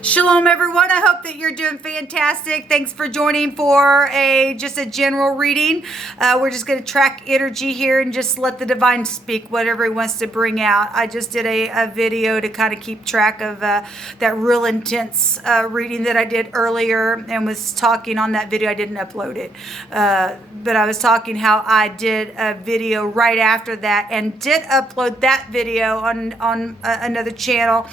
Shalom, everyone. I hope that you're doing fantastic. Thanks for joining for just a general reading. We're just going to track energy here and just let the divine speak whatever he wants to bring out. I just did a video to kind of keep track of that real intense reading that I did earlier, and was talking on that video. I didn't upload it, but I was talking how I did a video right after that and did upload that video on another channel.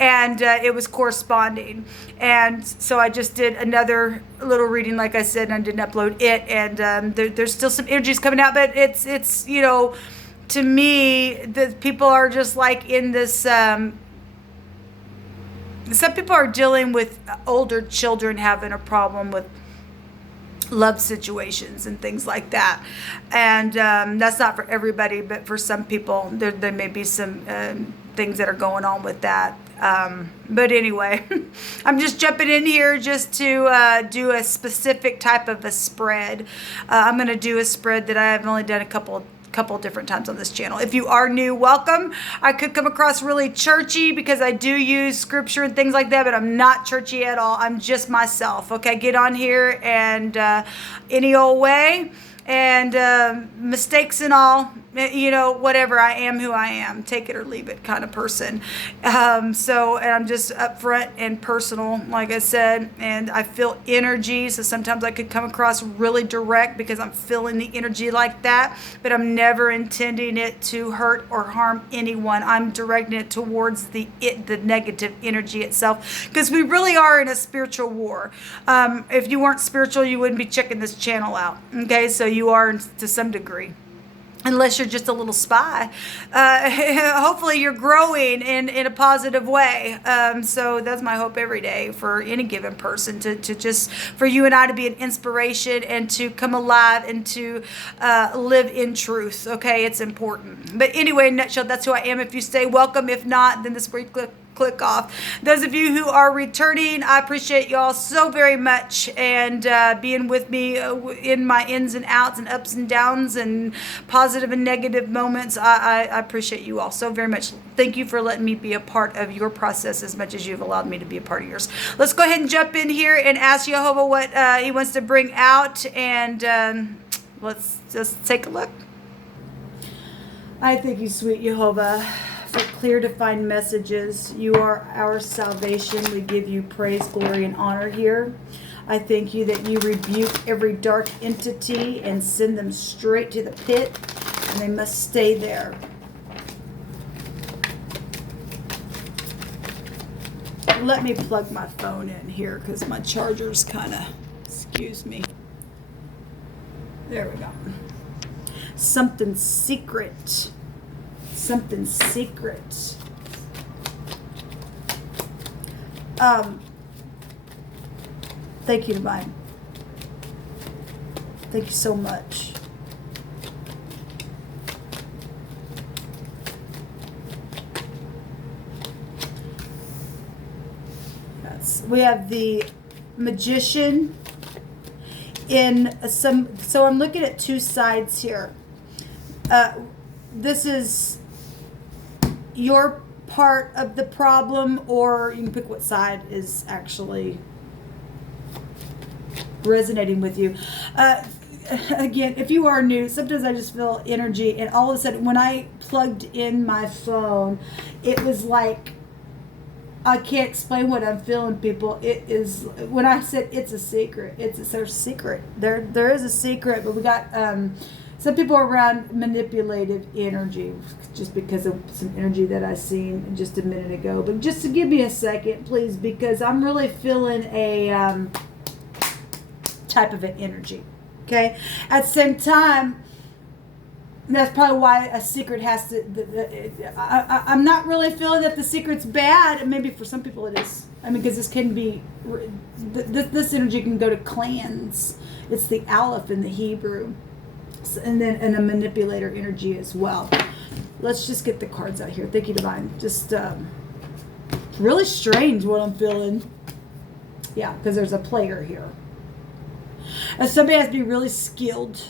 And it was corresponding. And so I just did another little reading, like I said, and I didn't upload it. And there's still some energies coming out, but it's you know, to me, the people are just like in this, some people are dealing with older children having a problem with love situations and things like that. And that's not for everybody, but for some people, there may be some things that are going on with that. But anyway, I'm just jumping in here just to do a specific type of a spread. I'm going to do a spread that I've only done a couple different times on this channel. If you are new, welcome. I could come across really churchy because I do use scripture and things like that, but I'm not churchy at all. I'm just myself. Okay, get on here and any old way. And mistakes and all, you know, whatever. I am who I am. Take it or leave it kind of person. And I'm just upfront and personal, like I said. And I feel energy. So sometimes I could come across really direct because I'm feeling the energy like that. But I'm never intending it to hurt or harm anyone. I'm directing it towards the negative energy itself. Because we really are in a spiritual war. If you weren't spiritual, you wouldn't be checking this channel out. Okay, so you are to some degree, unless you're just a little spy. Hopefully you're growing in a positive way. So that's my hope every day for any given person, to just for you and I to be an inspiration and to come alive and to live in truth. Okay, it's important. But anyway, in a nutshell, that's who I am. If you stay, welcome. If not, then this is where you click off. Those of you who are returning, I appreciate y'all so very much, and being with me in my ins and outs and ups and downs and positive and negative moments. I appreciate you all so very much. Thank you for letting me be a part of your process as much as you've allowed me to be a part of yours. Let's go ahead and jump in here and ask Jehovah what he wants to bring out, and let's just take a look. I thank you, sweet Jehovah, for clear, defined messages. You are our salvation. We give you praise, glory, and honor here. I thank you that you rebuke every dark entity and send them straight to the pit, and they must stay there. Let me plug my phone in here because my charger's kind of, excuse me. There we go. Something secret. Something secret. Thank you, Divine. Thank you so much. Yes, we have the Magician in some. So I'm looking at two sides here. This is your part of the problem, or you can pick what side is actually resonating with you. Again, if you are new, sometimes I just feel energy, and all of a sudden when I plugged in my phone, it was like, I can't explain what I'm feeling, people. It is, when I said it's a secret, it's a secret. There is a secret, but we got some people are around manipulative energy, just because of some energy that I seen just a minute ago. But just to give me a second, please, because I'm really feeling a type of an energy. Okay. At the same time, that's probably why a secret has to. I'm not really feeling that the secret's bad. Maybe for some people it is. I mean, because this can be, this energy can go to clans. It's the Aleph in the Hebrew. And then a manipulator energy as well. Let's just get the cards out here. Thank you, Divine. Just really strange what I'm feeling. Yeah, because there's a player here. And somebody has to be really skilled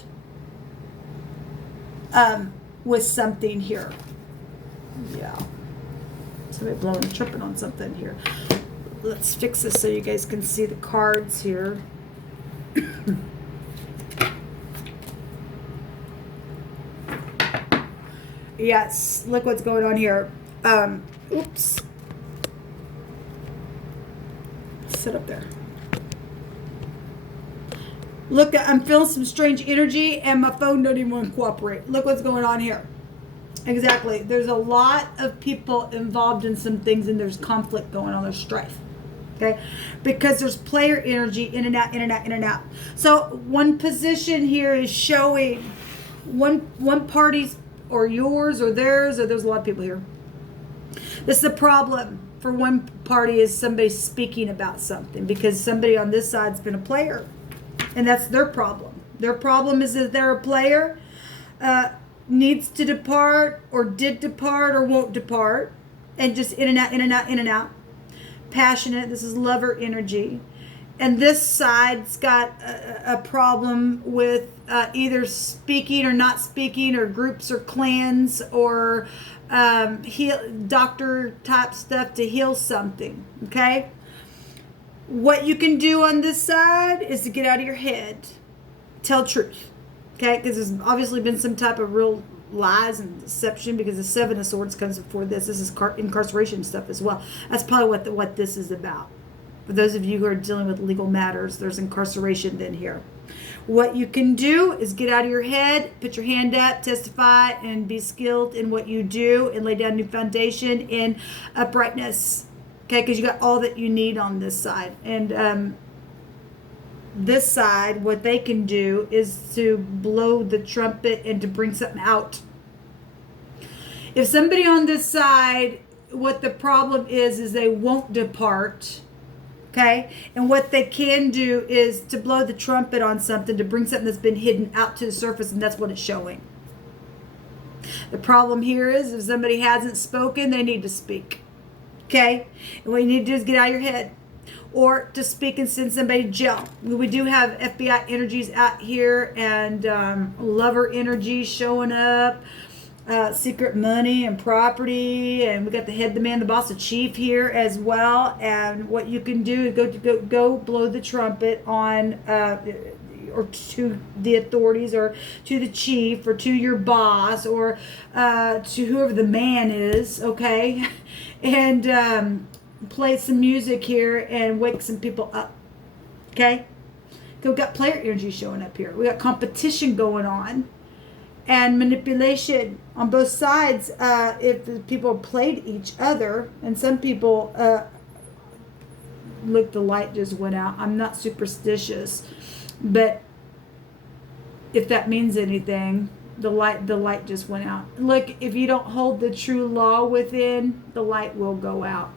with something here. Yeah. Somebody blowing a trumpet on something here. let's fix this so you guys can see the cards here. Yes, look what's going on here. Oops. Sit up there. Look, I'm feeling some strange energy and my phone don't even want to cooperate. Look what's going on here. Exactly. There's a lot of people involved in some things and there's conflict going on. There's strife. Okay? Because there's player energy in and out, in and out, in and out. So one position here is showing one party's or yours or theirs, or there's a lot of people here. This is a problem for one party is somebody speaking about something because somebody on this side's been a player. And that's their problem. Their problem is that they're a player, needs to depart or did depart or won't depart. And just in and out, in and out, in and out. Passionate. This is lover energy. And this side's got a problem with either speaking or not speaking or groups or clans or doctor type stuff to heal something. Okay? What you can do on this side is to get out of your head. Tell truth. Okay? Because there's obviously been some type of real lies and deception because the Seven of Swords comes before this. This is incarceration stuff as well. That's probably what this is about. For those of you who are dealing with legal matters, there's incarceration then here. What you can do is get out of your head, put your hand up, testify, and be skilled in what you do and lay down a new foundation in uprightness. Okay, because you got all that you need on this side. And this side, what they can do is to blow the trumpet and to bring something out. If somebody on this side, what the problem is they won't depart. Okay, and what they can do is to blow the trumpet on something, to bring something that's been hidden out to the surface, and that's what it's showing. The problem here is if somebody hasn't spoken, they need to speak. Okay, and what you need to do is get out of your head or to speak and send somebody to jail. We do have FBI energies out here and lover energies showing up. Secret money and property, and we got the head, the man, the boss, the chief here as well. And what you can do is go blow the trumpet on or to the authorities or to the chief or to your boss or to whoever the man is, okay? And play some music here and wake some people up, okay? We've got player energy showing up here. We got competition going on. And manipulation on both sides if the people played each other. And some people, look, the light just went out. I'm not superstitious. But if that means anything, the light just went out. Look, if you don't hold the true law within, the light will go out.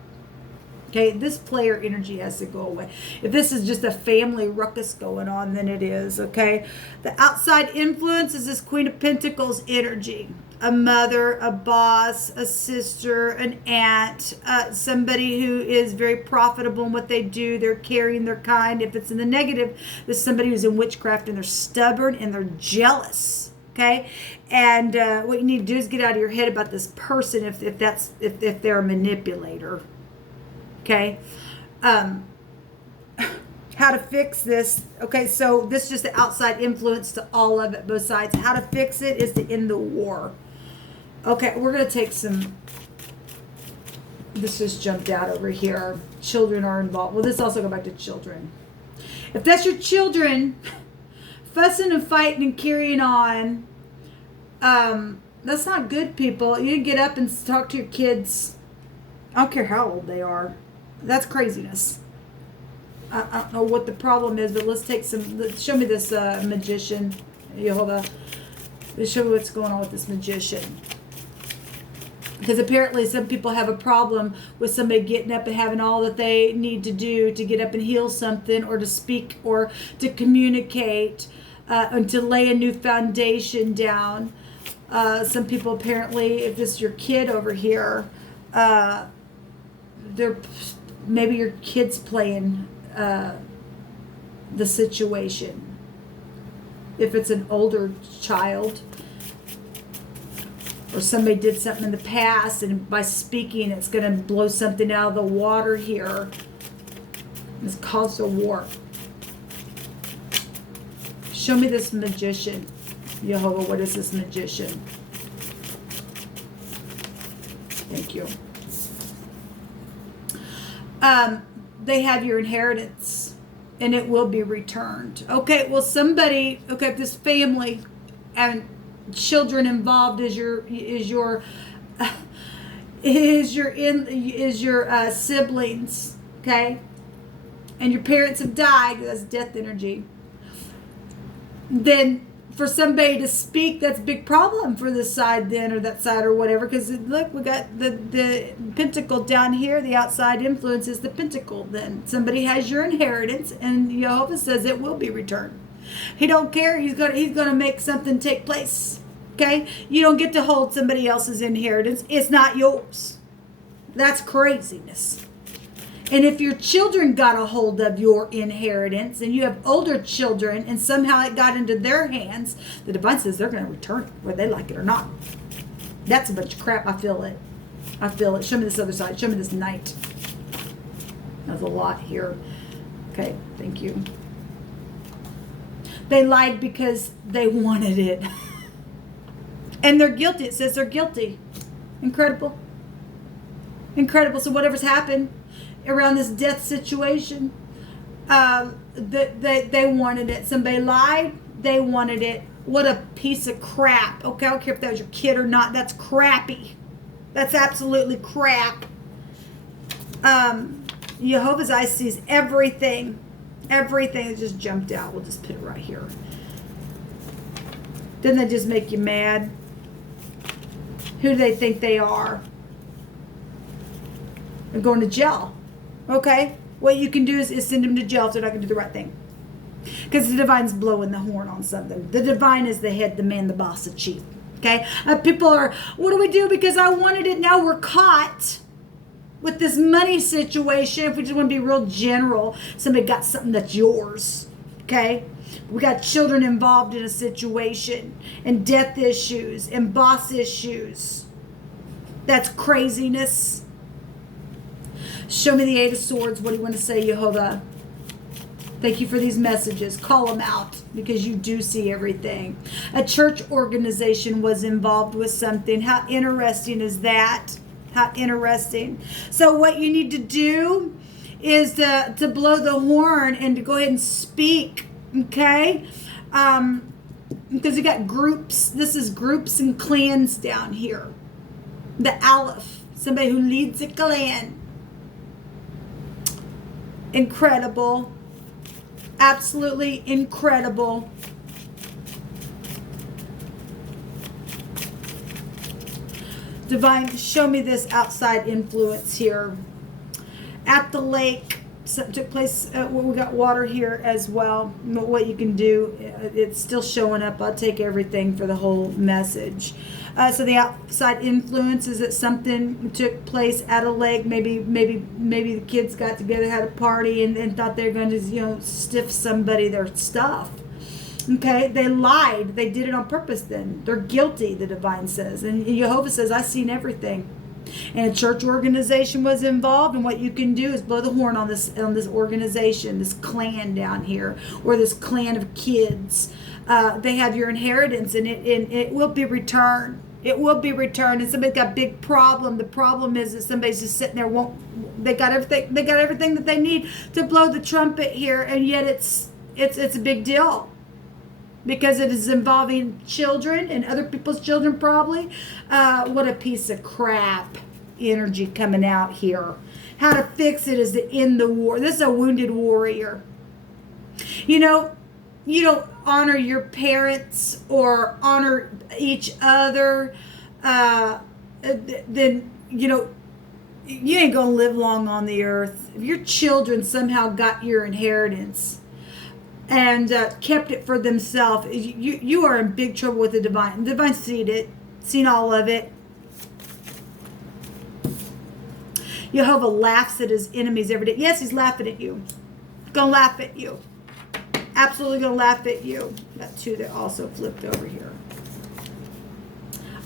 Okay, this player energy has to go away. If this is just a family ruckus going on, then it is, okay? The outside influence is this Queen of Pentacles energy. A mother, a boss, a sister, an aunt, somebody who is very profitable in what they do. They're caring, they're kind. If it's in the negative, there's somebody who's in witchcraft and they're stubborn and they're jealous, okay? And what you need to do is get out of your head about this person if they're a manipulator. Okay, how to fix this? Okay, so this is just the outside influence to all of it, both sides. How to fix it is to end the war. Okay, we're going to take some, this just jumped out over here. Children are involved. Well, this also go back to children. If that's your children fussing and fighting and carrying on, that's not good, people. You need to get up and talk to your kids. I don't care how old they are. That's craziness. I don't know what the problem is, but let's take some. Show me this magician. You hold up. Let's show me what's going on with this magician. Because apparently some people have a problem with somebody getting up and having all that they need to do to get up and heal something or to speak or to communicate and to lay a new foundation down. Some people apparently, if this is your kid over here, they're maybe your kid's playing the situation. If it's an older child or somebody did something in the past and by speaking it's going to blow something out of the water here. It's caused a war. Show me this magician. Jehovah, what is this magician? Thank you. They have your inheritance, and it will be returned. Okay, well, somebody, okay, this family and children involved is your siblings, okay, and your parents have died. That's death energy. Then for somebody to speak, that's a big problem for this side then, or that side, or whatever, because look, we got the pentacle down here. The outside influence is the pentacle. Then somebody has your inheritance, and Jehovah says it will be returned. He don't care. He's gonna make something take place. Okay, you don't get to hold somebody else's inheritance. It's not yours. That's craziness. And if your children got a hold of your inheritance, and you have older children, and somehow it got into their hands, the divine says they're going to return it, whether they like it or not. That's a bunch of crap. I feel it. I feel it. Show me this other side. Show me this knight. There's a lot here. Okay, thank you. They lied because they wanted it. And they're guilty. It says they're guilty. Incredible. Incredible. So whatever's happened around this death situation, they wanted it. Somebody lied, they wanted it. What a piece of crap. Okay, I don't care if that was your kid or not. That's crappy. That's absolutely crap. Jehovah's Eye sees everything. Everything that just jumped out. We'll just put it right here. Doesn't that just make you mad? Who do they think they are? They're going to jail. Okay, what you can do is send them to jail if they're not going to do the right thing. Because the divine's blowing the horn on something. The divine is the head, the man, the boss, the chief. Okay, people are, what do we do? Because I wanted it, now we're caught with this money situation. If we just want to be real general, somebody got something that's yours. Okay, we got children involved in a situation, and death issues, and boss issues. That's craziness. Show me the Eight of Swords. What do you want to say, Jehovah? Thank you for these messages. Call them out, because you do see everything. A church organization was involved with something. How interesting is that? How interesting. So what you need to do is to blow the horn and to go ahead and speak, okay? Because you got groups. This is groups and clans down here. The Aleph, somebody who leads a clan. Incredible. Absolutely incredible. Divine, show me this outside influence here. At the lake, something took place. We got water here as well. What you can do, it's still showing up. I'll take everything for the whole message. So the outside influence is that something took place at a lake. Maybe the kids got together, had a party, and thought they were going to, stiff somebody their stuff. Okay, they lied. They did it on purpose. Then they're guilty. The divine says, and Jehovah says, "I've seen everything." And a church organization was involved, and what you can do is blow the horn on this organization, this clan down here, or this clan of kids. They have your inheritance, and it will be returned. It will be returned. And somebody's got a big problem. The problem is that somebody's just sitting there. They got everything. They got everything that they need to blow the trumpet here, and yet it's a big deal. Because it is involving children and other people's children, probably. What a piece of crap energy coming out here. How to fix it is to end the war. This is a wounded warrior. You don't honor your parents or honor each other, then, you ain't going to live long on the earth. If your children somehow got your inheritance and kept it for themselves, you are in big trouble with the divine. The divine's seen all of it. Jehovah laughs at his enemies every day. Yes, he's laughing at you. Gonna laugh at you. Absolutely gonna laugh at you. Got two that also flipped over here.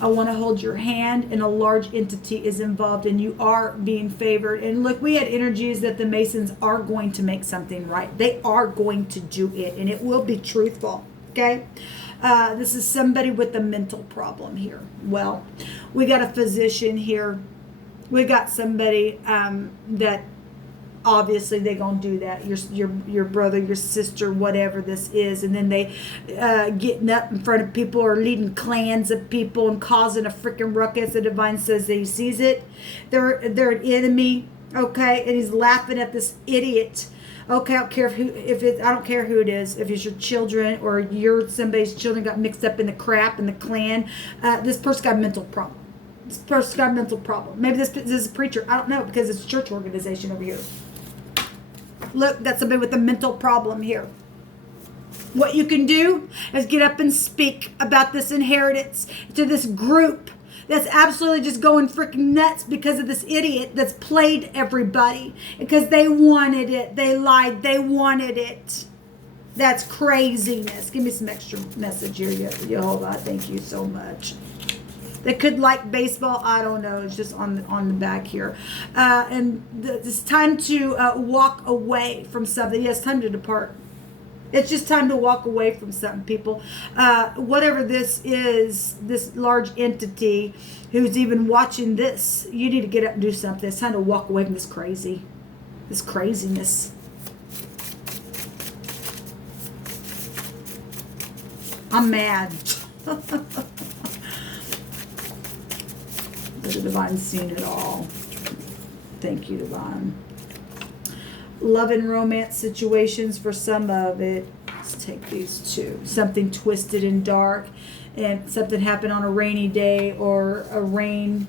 I want to hold your hand, and a large entity is involved, and you are being favored. And look, we had energies that the Masons are going to make something right. They are going to do it, and it will be truthful. Okay? This is somebody with a mental problem here. Well, we got a physician here. We got somebody that obviously they're gonna do that. Your brother, your sister, whatever this is, and then they getting up in front of people or leading clans of people and causing a freaking ruckus. The divine says that he sees it. They're an enemy, okay, and he's laughing at this idiot. Okay, I don't care I don't care who it is. If it's your children or somebody's children got mixed up in the crap in the clan, this person got a mental problem. This person's got a mental problem. Maybe this is a preacher. I don't know, because it's a church organization over here. Look, got somebody with a mental problem here. What you can do is get up and speak about this inheritance to this group that's absolutely just going freaking nuts because of this idiot that's played everybody. Because they wanted it. They lied. They wanted it. That's craziness. Give me some extra message here, Jehovah. Thank you so much. They could like baseball. I don't know. It's just on the back here. It's time to walk away from something. Yes, time to depart. It's just time to walk away from something, people. Whatever this is, this large entity who's even watching this, you need to get up and do something. It's time to walk away from this craziness. I'm mad. The Divine's seen it all. Thank you, Divine. Love and romance situations for some of it. Let's take these two. Something twisted and dark, and something happened on a rainy day, or a rain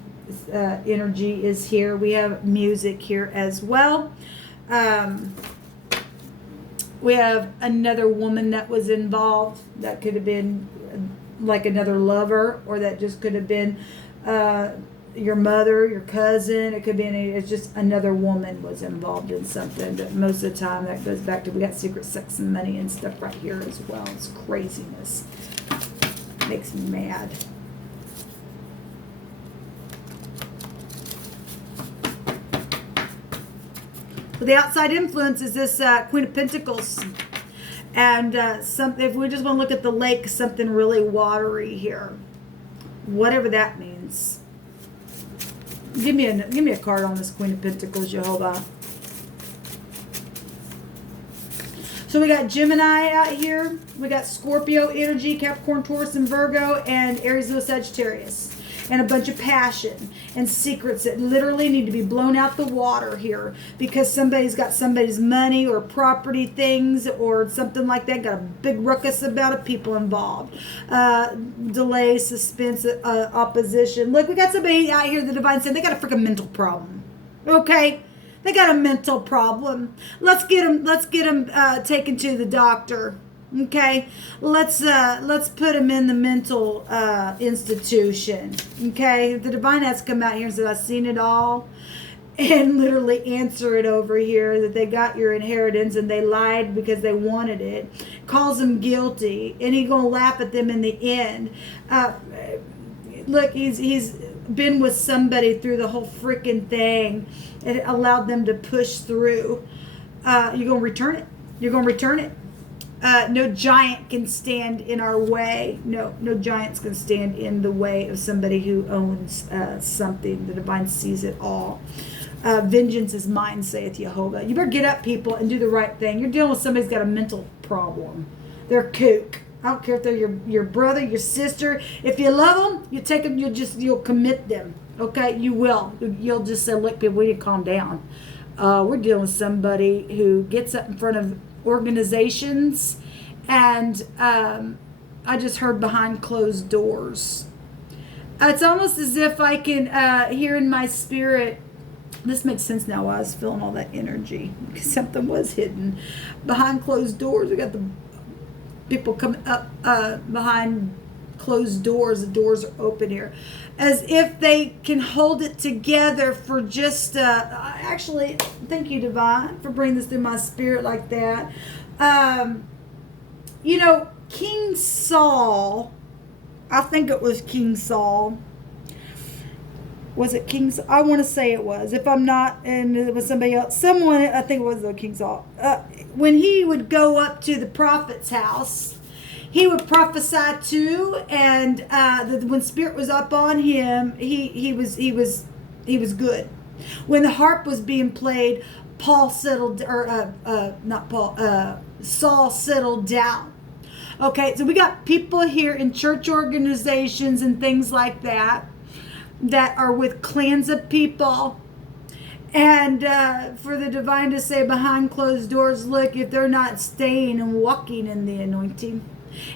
energy is here. We have music here as well. We have another woman that was involved. That could have been like another lover, or that just could have been your mother, your cousin. It could be it's just another woman was involved in something. But most of the time that goes back to, we got secret sex and money and stuff right here as well. It's craziness. Makes me mad. The outside influence is this Queen of Pentacles. And if we just want to look at the lake, something really watery here. Whatever that means. Give me a card on this Queen of Pentacles, Jehovah. So we got Gemini out here. We got Scorpio energy, Capricorn, Taurus, and Virgo, and Aries, Leo, Sagittarius. And a bunch of passion and secrets that literally need to be blown out the water here, because somebody's got somebody's money or property things or something like that. Got a big ruckus about it, people involved. Delay, suspense, opposition. Look, we got somebody out here, the Divine said, they got a freaking mental problem. Okay? They got a mental problem. Let's get them taken to the doctor. Okay, let's put him in the mental institution. Okay, the Divine has come out here and said, I've seen it all, and literally answer it over here that they got your inheritance and they lied because they wanted it. Calls them guilty, and he's gonna laugh at them in the end. Look, he's been with somebody through the whole freaking thing. It allowed them to push through. You're gonna return it. You're gonna return it. No giant can stand in our way. No giants can stand in the way of somebody who owns something. The Divine sees it all. Vengeance is mine, saith Jehovah. You better get up, people, and do the right thing. You're dealing with somebody who's got a mental problem. They're kook. I don't care if they're your brother, your sister. If you love them, you take them. You'll commit them. Okay, you will. You'll just say, look, people, we need to calm down. We're dealing with somebody who gets up in front of organizations, and I just heard behind closed doors. It's almost as if I can hear in my spirit. This makes sense now why I was feeling all that energy, because something was hidden behind closed doors. We got the people coming up behind closed doors. The doors are open here, as if they can hold it together for just actually, thank you, Divine, for bringing this through my spirit like that. King Saul I think it was King Saul. Was it King Saul? I want to say it was. If I'm not, and it was somebody else. Someone, I think it was the King Saul. When he would go up to the prophet's house, he would prophesy too, and when spirit was up on him, he was good. When the harp was being played, Paul settled, or not Paul, Saul settled down. Okay, so we got people here in church organizations and things like that are with clans of people. And for the divine to say behind closed doors, look, if they're not staying and walking in the anointing,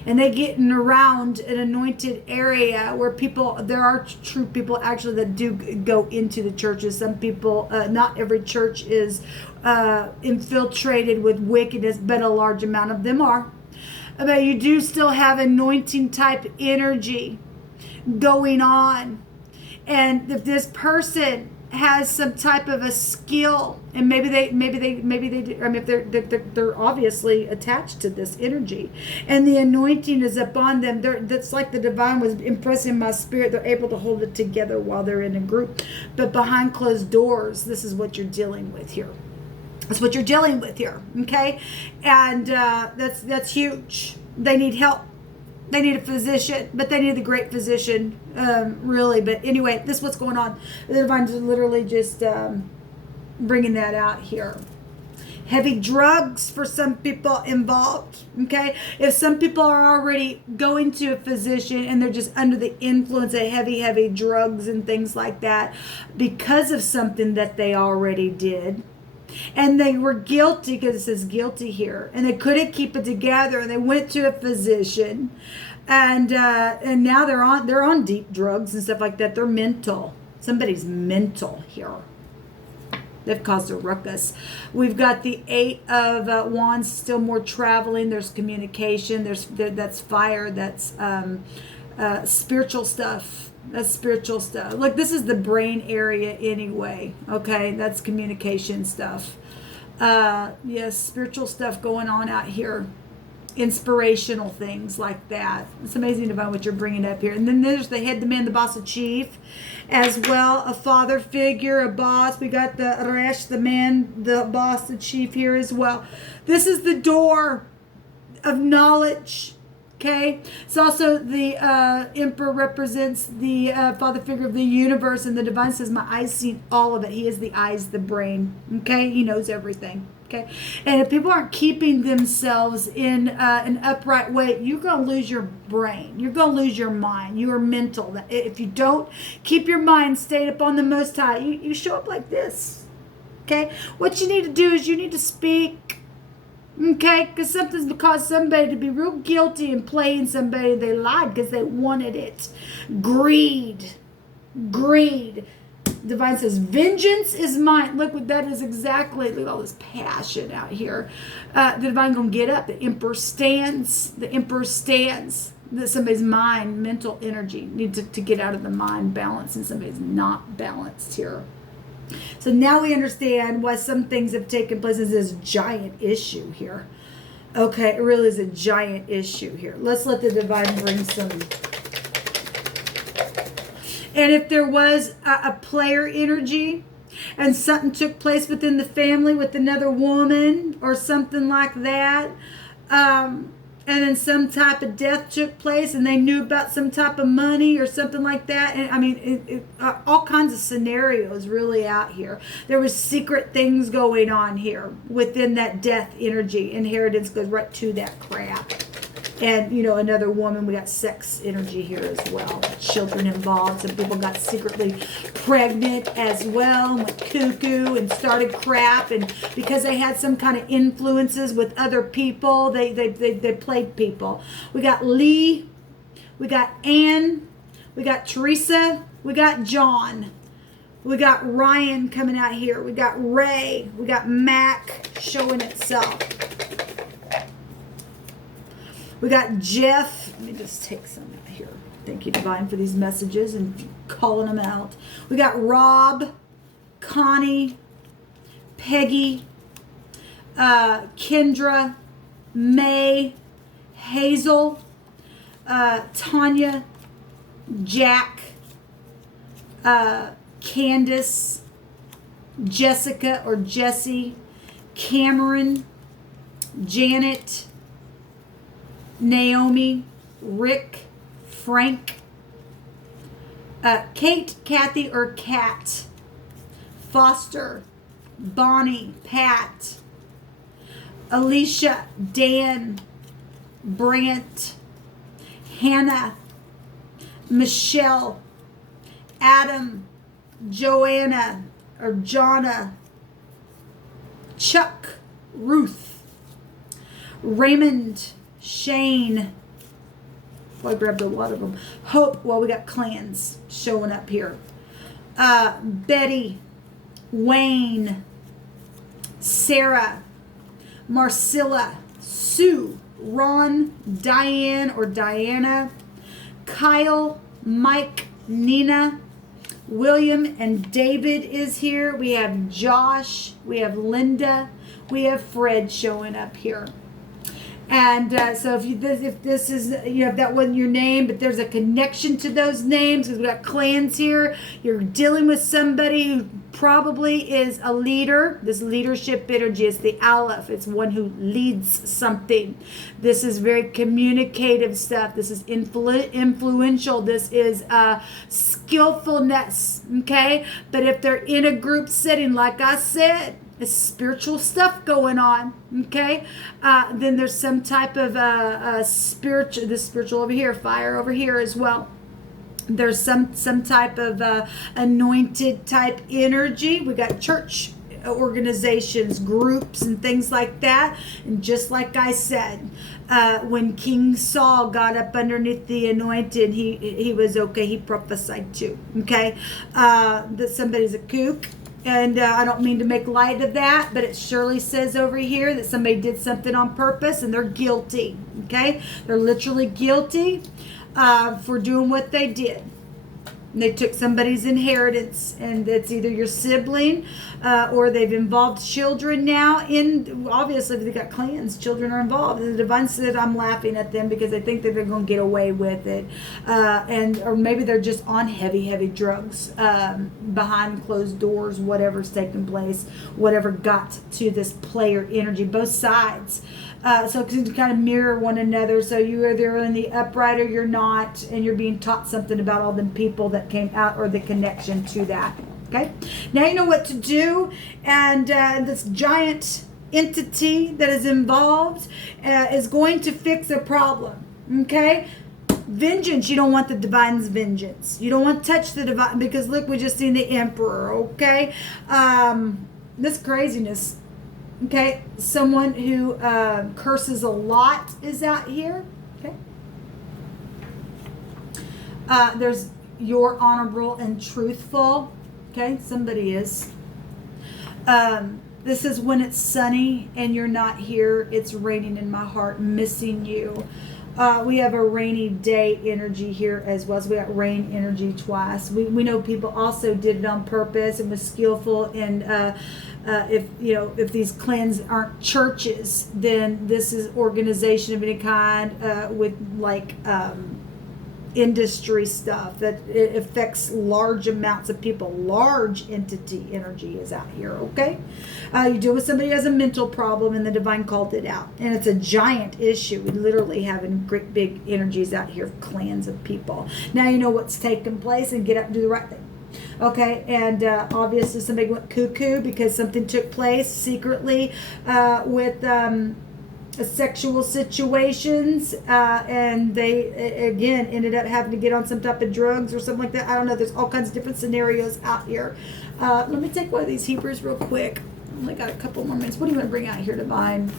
and they getting around an anointed area where people, there are true people actually that do go into the churches. Some people, not every church is infiltrated with wickedness, but a large amount of them are. But you do still have anointing type energy going on. And if this person has some type of a skill, and maybe they do, I mean, if they're obviously attached to this energy, and the anointing is upon them, that's like the divine was impressing my spirit. They're able to hold it together while they're in a group. But behind closed doors, this is what you're dealing with here. That's what you're dealing with here, okay? And that's huge. They need help. They need a physician, but they need the great physician, really. But anyway, this is what's going on. The divine's literally just bringing that out here. Heavy drugs for some people involved, okay? If some people are already going to a physician and they're just under the influence of heavy drugs and things like that because of something that they already did, and they were guilty, because it says guilty here, and they couldn't keep it together, and they went to a physician, and now they're on deep drugs and stuff like that. They're mental. Somebody's mental here. They've caused a ruckus. We've got the 8 of Wands, still more traveling. There's communication. That's fire. That's spiritual stuff. That's spiritual stuff. Look, this is the brain area anyway. Okay, that's communication stuff. Yes, spiritual stuff going on out here. Inspirational things like that. It's amazing about what you're bringing up here. And then there's the head, the man, the boss, the chief, as well. A father figure, a boss. We got the Resh, the man, the boss, the chief here as well. This is the door of knowledge. Okay, it's also the emperor represents the father figure of the universe, and the divine says, my eyes seen all of it. He is the eyes, the brain. Okay, he knows everything. Okay, and if people aren't keeping themselves in an upright way, you're going to lose your brain. You're going to lose your mind. You are mental. If you don't keep your mind stayed upon the Most High, you show up like this. Okay, what you need to do is you need to speak. Okay, because something's caused somebody to be real guilty and playing somebody. They lied because they wanted it. Greed. Divine says, vengeance is mine. Look what that is exactly. Look at all this passion out here. The divine going to get up. The emperor stands. That somebody's mind, mental energy needs to get out of the mind balance, and somebody's not balanced here. So now we understand why some things have taken place. As this giant issue here. Okay, it really is a giant issue here. Let's let the divine bring some. And if there was a player energy and something took place within the family with another woman or something like that, and then some type of death took place and they knew about some type of money or something like that. And I mean, all kinds of scenarios really out here. There was secret things going on here within that death energy. Inheritance goes right to that crap. And, you know, another woman, we got sex energy here as well. Children involved. Some people got secretly pregnant as well, and went cuckoo and started crap. And because they had some kind of influences with other people, they played people. We got Lee, we got Ann, we got Teresa, we got John. We got Ryan coming out here. We got Ray, we got Mac showing itself. We got Jeff. Let me just take some out here. Thank you, Divine, for these messages and calling them out. We got Rob, Connie, Peggy, Kendra, May, Hazel, Tanya, Jack, Candace, Jessica or Jessie, Cameron, Janet, Naomi, Rick, Frank, Kate, Kathy or Kat, Foster, Bonnie, Pat, Alicia, Dan, Brant, Hannah, Michelle, Adam, Joanna or Jonna, Chuck, Ruth, Raymond, Shane. Well, I grabbed a lot of them. Hope. Well, we got clans showing up here. Betty, Wayne, Sarah, Marcilla, Sue, Ron, Diane or Diana, Kyle, Mike, Nina, William and David is here. We have Josh, we have Linda, we have Fred showing up here. And so if this is, you know, if that wasn't your name, but there's a connection to those names, because we got clans here, you're dealing with somebody who probably is a leader. This leadership energy is the Aleph. It's one who leads something. This is very communicative stuff. This is influential. This is skillfulness, okay? But if they're in a group setting, like I said, it's spiritual stuff going on, okay? Then there's some type of spiritual, this spiritual over here, fire over here as well. There's some type of anointed type energy. We got church organizations, groups, and things like that. And just like I said, when King Saul got up underneath the anointed, he was okay. He prophesied too, okay? That somebody's a kook. And I don't mean to make light of that, but it surely says over here that somebody did something on purpose and they're guilty, okay? They're literally guilty for doing what they did. And they took somebody's inheritance, and it's either your sibling or they've involved children now in, obviously if they got clans, children are involved. And the divine said, I'm laughing at them because they think that they're going to get away with it. Or maybe they're just on heavy drugs behind closed doors, whatever's taking place, whatever got to this player energy, both sides. So to kind of mirror one another. So you're either in the upright or you're not, and you're being taught something about all the people that came out or the connection to that. Okay, now you know what to do. And this giant entity that is involved is going to fix a problem. Okay, vengeance. You don't want the divine's vengeance. You don't want to touch the divine, because look, we just seen the emperor. Okay, this craziness. Okay, someone who curses a lot is out here. Okay, there's you're honorable and truthful. Okay, somebody is. This is when it's sunny and you're not here. It's raining in my heart, missing you. We have a rainy day energy here as well. So we got rain energy twice. We know people also did it on purpose and was skillful. And if these clans aren't churches, then this is organization of any kind with like industry stuff that it affects large amounts of people. Large entity energy is out here. Okay, you deal with somebody who has a mental problem, and the divine called it out, and it's a giant issue. We literally having great big energies out here, clans of people. Now you know what's taking place, and get up and do the right thing. Okay, and obviously somebody went cuckoo because something took place secretly with sexual situations, and they again ended up having to get on some type of drugs or something like that. I don't know. There's all kinds of different scenarios out here. Let me take one of these Hebrews real quick. I only got a couple more minutes. What do you want to bring out here, divine?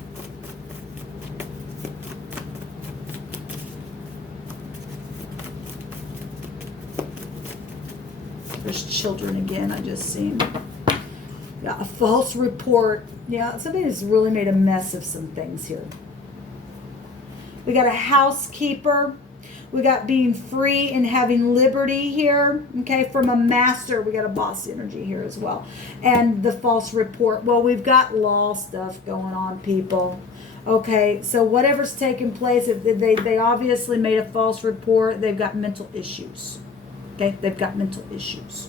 There's children again. I just seen. Yeah, a false report. Yeah, somebody has really made a mess of some things here. We got a housekeeper. We got being free and having liberty here. Okay, from a master, we got a boss energy here as well. And the false report. Well, we've got law stuff going on, people. Okay, so whatever's taking place, if they obviously made a false report, they've got mental issues. Okay, they've got mental issues.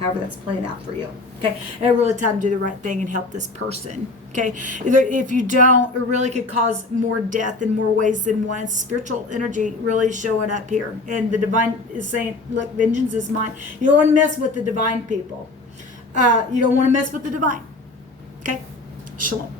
However that's playing out for you. Okay, and really time to do the right thing and help this person. Okay, if you don't, it really could cause more death in more ways than one. Spiritual energy really showing up here. And the divine is saying, look, vengeance is mine. You don't want to mess with the divine, people. You don't want to mess with the divine. Okay, shalom.